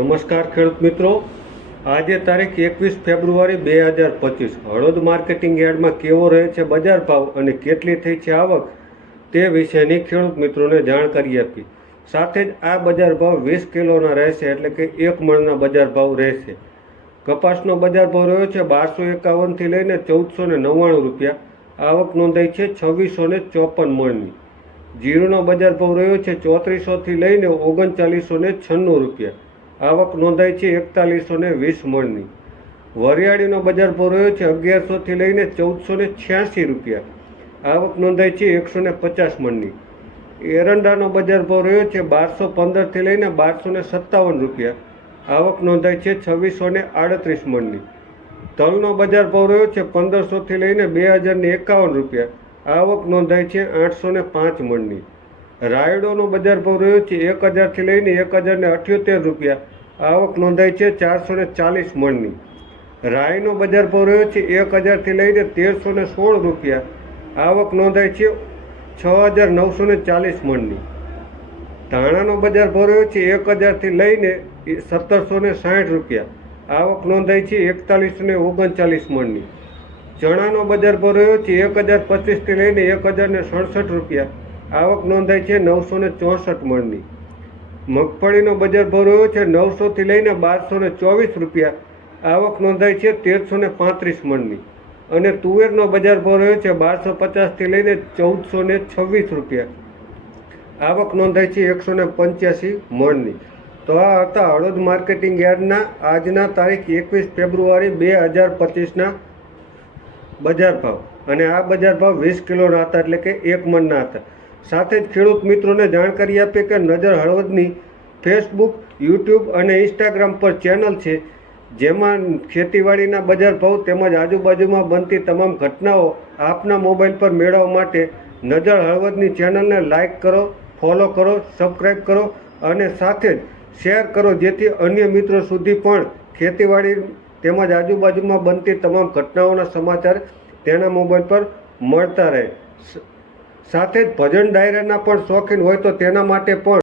નમસ્કાર ખેડૂત મિત્રો. આજે તારીખ એકવીસ ફેબ્રુઆરી બે હજાર પચીસ. હળદ માર્કેટિંગ યાર્ડમાં કેવો રહે છે બજાર ભાવ અને કેટલી થઈ છે આવક તે વિશેની ખેડૂત મિત્રોને જાણકારી આપી. સાથે જ આ બજાર ભાવ વીસ કિલોના રહેશે એટલે કે એક મણના બજાર ભાવ રહેશે. કપાસનો બજાર ભાવ રહ્યો છે બારસો એકાવનથી લઈને ચૌદસો ને નવ્વાણું રૂપિયા. આવક નોંધાઈ છે છવ્વીસો ને ચોપન મણની. જીરુનો બજાર ભાવ રહ્યો છે ચોત્રીસોથી લઈને ઓગણચાલીસો ને છન્નું રૂપિયા. આવક નોંધાઈ છે એકતાલીસો ને વીસ મણની. વરિયાળીનો બજાર ભાવ રહ્યો છે અગિયારસોથી લઈને ચૌદસો ને છ્યાસી રૂપિયા. આવક નોંધાઈ છે એકસો ને પચાસ મણની. એરંડાનો બજાર ભાવ રહ્યો છે બારસો પંદરથી લઈને બારસો ને સત્તાવન રૂપિયા. આવક નોંધાઈ છે છવ્વીસો ને આડત્રીસ મણની. તલનો બજાર ભાવ રહ્યો છે પંદરસોથી લઈને બે હજાર ને એકાવન રૂપિયા. આવક નોંધાઈ છે આઠસો ને પાંચ મણની. રાયડોનો બજાર ભાવ રહ્યો છે એક હજારથી લઈને એક હજાર ને અઠ્યોતેર રૂપિયા. આવક નોંધાઈ છે ચારસો ને ચાલીસ મણની. રાયનો બજાર ભાવ રહ્યો છે એક હજારથી લઈને તેરસો ને સોળ રૂપિયા. આવક નોંધાઈ છે છ હજાર નવસો ને ચાલીસ મણની. ધાણાનો બજાર ભાવ રહ્યો છે એક હજારથી લઈને સત્તરસો ને સાઠ રૂપિયા. આવક નોંધાઈ છે એકતાલીસો ને ઓગણચાલીસ મણની. ચણાનો બજાર ભાવ રહ્યો છે એક હજાર પચીસથી લઈને એક હજાર ને સડસઠ રૂપિયા. આવક નોંધાઈ છે નવસો ને ચોસઠ મણની. મગફળીનો બજાર ભાવ રહ્યો છે નવસોથી લઈને બારસો ને ચોવીસ રૂપિયા. આવક નોંધાઈ છે તેરસો ને પાંત્રીસ મણની. અને તુવેરનો બજાર ભાવ રહ્યો છે બારસો પચાસથી લઈને ચૌદસો ને છવ્વીસ રૂપિયા. આવક નોંધાઈ છે એકસો ને પંચ્યાસી મણની. તો આ હતા હળદ માર્કેટિંગ યાર્ડના આજના તારીખ એકવીસ ફેબ્રુઆરી બે હજાર પચીસના બજાર ભાવ. અને આ બજાર ભાવ વીસ કિલોના હતા એટલે કે એક મણના હતા. સાથે જ ખેડૂત મિત્રોને જાણકારી આપે કે નજર હળવદની ફેસબુક, યુટ્યુબ અને ઇન્સ્ટાગ્રામ પર ચેનલ છે, જેમાં ખેતીવાડીના બજાર ભાવ તેમજ આજુબાજુમાં બનતી તમામ ઘટનાઓ આપના મોબાઈલ પર મેળવવા માટે નજર હળવદની ચેનલને લાઇક કરો, ફોલો કરો સબસ્ક્રાઈબ કરો અને સાથે જ શેર કરો, જેથી અન્ય મિત્રો સુધી પણ ખેતીવાડી તેમજ આજુબાજુમાં બનતી તમામ ઘટનાઓના સમાચાર તેના મોબાઈલ પર મળતા રહે. સાથે જ ભજન ડાયરાના પણ શોખીન હોય તો તેના માટે પણ